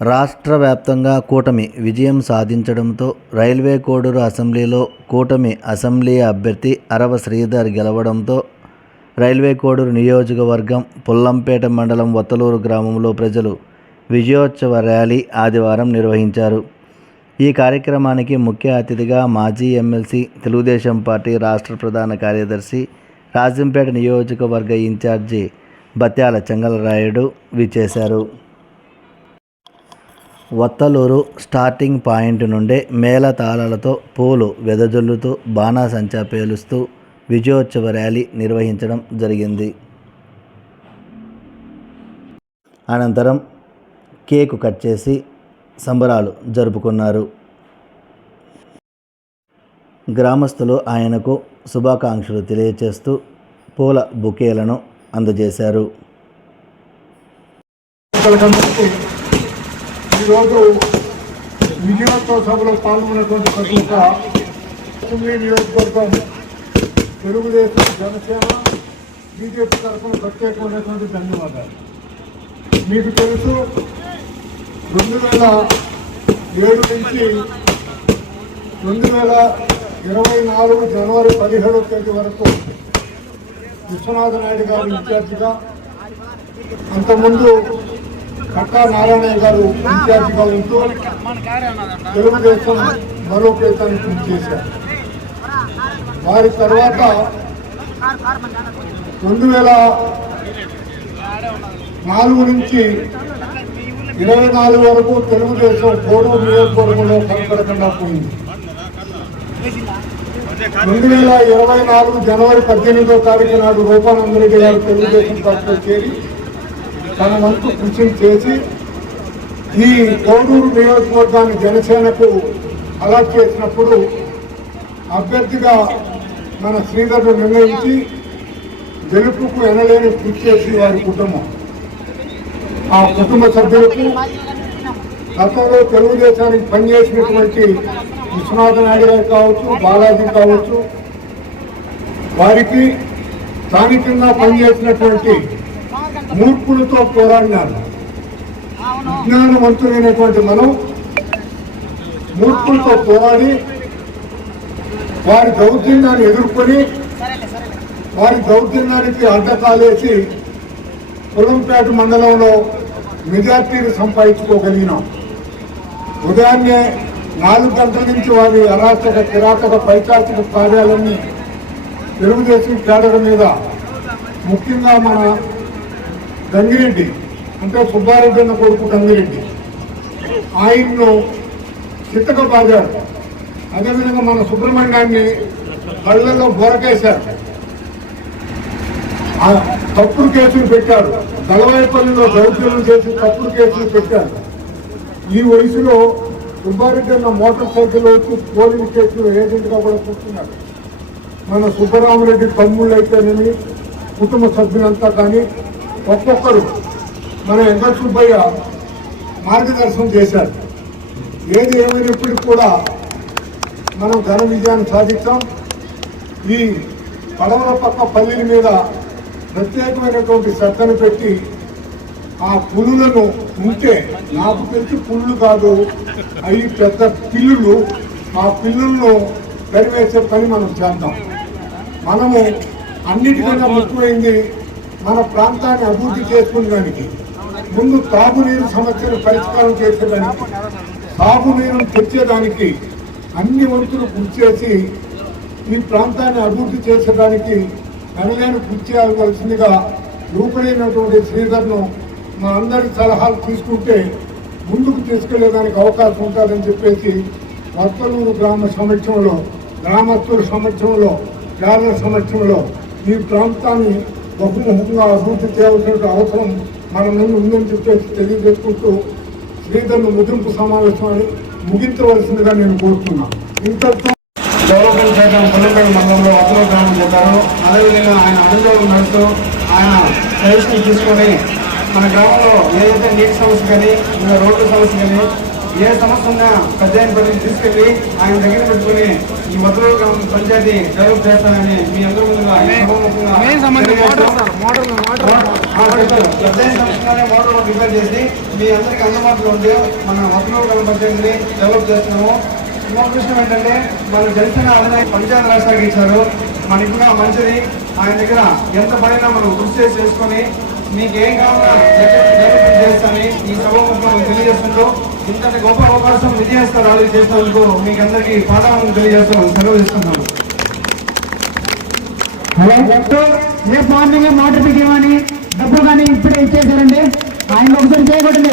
రాష్ట్ర వ్యాప్తంగా కూటమి విజయం సాధించడంతో రైల్వే కోడూరు అసెంబ్లీలో కూటమి అసెంబ్లీ అభ్యర్థి అరవ శ్రీధర్ గెలవడంతో రైల్వే కోడూరు నియోజకవర్గం పుల్లంపేట మండలం వత్తలూరు గ్రామంలో ప్రజలు విజయోత్సవ ర్యాలీ ఆదివారం నిర్వహించారు. ఈ కార్యక్రమానికి ముఖ్య అతిథిగా మాజీ ఎమ్మెల్సీ తెలుగుదేశం పార్టీ రాష్ట్ర ప్రధాన కార్యదర్శి రాజంపేట నియోజకవర్గ ఇన్ఛార్జి బత్యాల చెంగలరాయుడు విచ్చేశారు. వత్తలూరు స్టార్టింగ్ పాయింట్ నుండే మేళతాళాలతో పూలు వెదజల్లుతూ బాణాసంచా పేలుస్తూ విజయోత్సవ ర్యాలీ నిర్వహించడం జరిగింది. అనంతరం కేకు కట్ చేసి సంబరాలు జరుపుకున్నారు. గ్రామస్తులు ఆయనకు శుభాకాంక్షలు తెలియచేస్తూ పూల బుకేలను అందజేశారు. ఈరోజు విజయోత్సవ సభలో పాల్గొన్నటువంటి ప్రతి ఒక్క అసెంబ్లీ నియోజకవర్గం తెలుగుదేశం జనసేన బీజేపీ తరఫున ప్రత్యేకమైనటువంటి ధన్యవాదాలు. మీకు తెలుసు రెండు వేల ఏడు నుంచి రెండు వేల ఇరవై నాలుగు జనవరి పదిహేడవ తేదీ వరకు విశ్వనాథ నాయుడు గారు ఇన్ఛార్జిగా అంతకుముందు కట్టా నారాయణ గారు ఇన్ఛార్జిగా ఉంటూ తెలుగుదేశం బలోపేతాన్ని పూర్తి చేశారు. వారి తర్వాత రెండు వేల నాలుగు నుంచి ఇరవై నాలుగు వరకు తెలుగుదేశం కోడూరు నియోజకవర్గంలో కనపడకుండా పోయింది. రెండు వేల ఇరవై నాలుగు జనవరి పద్దెనిమిదో తారీఖు నాడు రూపానందరెడ్డి గారు తెలుగుదేశం పార్టీలో చేరి తన వంతు కృషి చేసి ఈ కోడూరు నియోజకవర్గాన్ని జనసేనకు అలాట్ చేసినప్పుడు అభ్యర్థిగా మన శ్రీధర్ను నిర్ణయించి గెలుపుకు ఎనలేని కృషి చేసి వారి కుటుంబం. ఆ కుటుంబ సభ్యులకు గతంలో తెలుగుదేశానికి పనిచేసినటువంటి విశ్వనాథ నాయుడు గారు కావచ్చు బాలాజీ కావచ్చు వారికి స్థానికంగా పనిచేసినటువంటి మూర్ఖులతో పోరాడినారు. విజ్ఞానవంతులైనటువంటి మనం మూర్ఖులతో పోరాడి వారి దౌర్జన్యాన్ని ఎదుర్కొని వారి దౌర్జన్యానికి అడ్డకాలేసి పొలంపేట మండలంలో మెజార్టీని సంపాదించుకోగలిగినాం. ఉదయాన్నే నాలుగు గంటల నుంచి వారి అరాచక కిరాతక పైచాచిక కార్యాలన్నీ తెలుగుదేశం కేడర్ మీద ముఖ్యంగా మన గంగిరెడ్డి అంటే సుబ్బారెడ్డి అన్న కొడుకు గంగిరెడ్డి. ఆయన్ను చిత్తక బాగారు అదేవిధంగా మన సుబ్రహ్మణ్యాన్ని కళ్ళల్లో బోరకేశారు. తప్పుడు కేసులు పెట్టారు. దళవాయిపల్లిలో దౌర్జన్యం చేసి తప్పుడు కేసులు పెట్టారు. ఈ వయసులో సుబ్బారెడ్డి అన్న మోటార్ సైకిల్ వచ్చి పోలింగ్ కేసులు ఏజెంట్గా కూడా కూర్చున్నారు మన సుబ్బరామరెడ్డి తమ్ముళ్ళు అయితేనేమి కుటుంబ సభ్యులంతా కానీ ఒక్కొక్కరు మన వెంకట సుబ్బయ్య మార్గదర్శనం చేశారు. ఏది ఏమైనప్పటికీ కూడా మనం ఘన విజయాన్ని సాధిస్తాం ఈ పడవల పక్క పల్లీల మీద ప్రత్యేకమైనటువంటి శ్రద్ధను పెట్టి ఆ పులులను ఉంటే నాకు తెలిసి పుల్లు కాదు అవి పెద్ద పిల్లులు. ఆ పిల్లులను కరివేసే పని మనం చేద్దాం. మనము అన్నిటికన్నా ముఖ్యమైంది మన ప్రాంతాన్ని అభివృద్ధి చేసుకునేదానికి ముందు తాగునీరు సమస్యను పరిష్కారం చేసేదానికి తాగునీరును తెచ్చేదానికి అన్ని వంతులు కృషి చేసి ఈ ప్రాంతాన్ని అభివృద్ధి చేసేదానికి అనలేని కృషి చేయవలసిందిగా రూపడైనటువంటి శ్రీధర్ను మా అందరి సలహాలు తీసుకుంటే ముందుకు తీసుకెళ్ళేదానికి అవకాశం ఉంటుందని చెప్పేసి వర్తలూరు గ్రామ సమక్షంలో గ్రామస్తుల సమక్షంలో పేదల సమక్షంలో ఈ ప్రాంతాన్ని బహుముఖంగా అభివృద్ధి చేయాల్సిన అవసరం మన ముందు ఉందని చెప్పేసి తెలియజేసుకుంటూ శ్రీధర్ను ముగింపు సమావేశాన్ని ముగించవలసిందిగా నేను కోరుతున్నాను ఇంతటితో డెవలప్మెంట్ చేయడం పుల్లపేట మండలంలో అతను గ్రామం చేశారు అదేవిధంగా ఆయన అనుభవం నడుస్తూ ఆయన సజెషన్ తీసుకొని మన గ్రామంలో ఏదైతే నీటి సమస్య కానీ ఇంకా రోడ్డు సమస్య కానీ ఏ సమస్య ఉన్నా పెద్ద ఆయన పనికి తీసుకెళ్ళి ఆయన దగ్గర పెట్టుకుని ఈ మధుర గ్రామ పంచాయతీ డెవలప్ చేస్తానని మీ అందరూ ముందుగా ఈ సభాముఖంగా తెలియజేస్తూ మోటార్ రిపేర్ చేసి మీ అందరికి అందుబాటులో ఉండే మన మధుర గ్రామ పంచాయతీని డెవలప్ చేస్తున్నాము. ఇంకొక విషయం ఏంటంటే వాళ్ళు జనసేన అధినాయ పంచాయతీ రాజ్ ఇచ్చారు. మన ఇంకా మంచిది. ఆయన దగ్గర ఎంత పైన మనం కృషి చేసి చేసుకొని మీకు ఏం కావాలో చేస్తామని ఈ సభాముఖంగా మీకు తెలియజేస్తుంటూ ఇంతటి గొప్ప అవకాశం విజయస్త ర్యాలీ చేసినందుకు మీకు అందరికీ పాదాలను తెలియజేస్తూ సెలవు ఇస్తున్నాను హలో రేపు మార్నింగ్ మాట పెట్టేవాని డబ్బులు డబ్బు కానీ ఇప్పుడే ఇచ్చేసారండి ఆయన ఒకసారి చేయకూడదు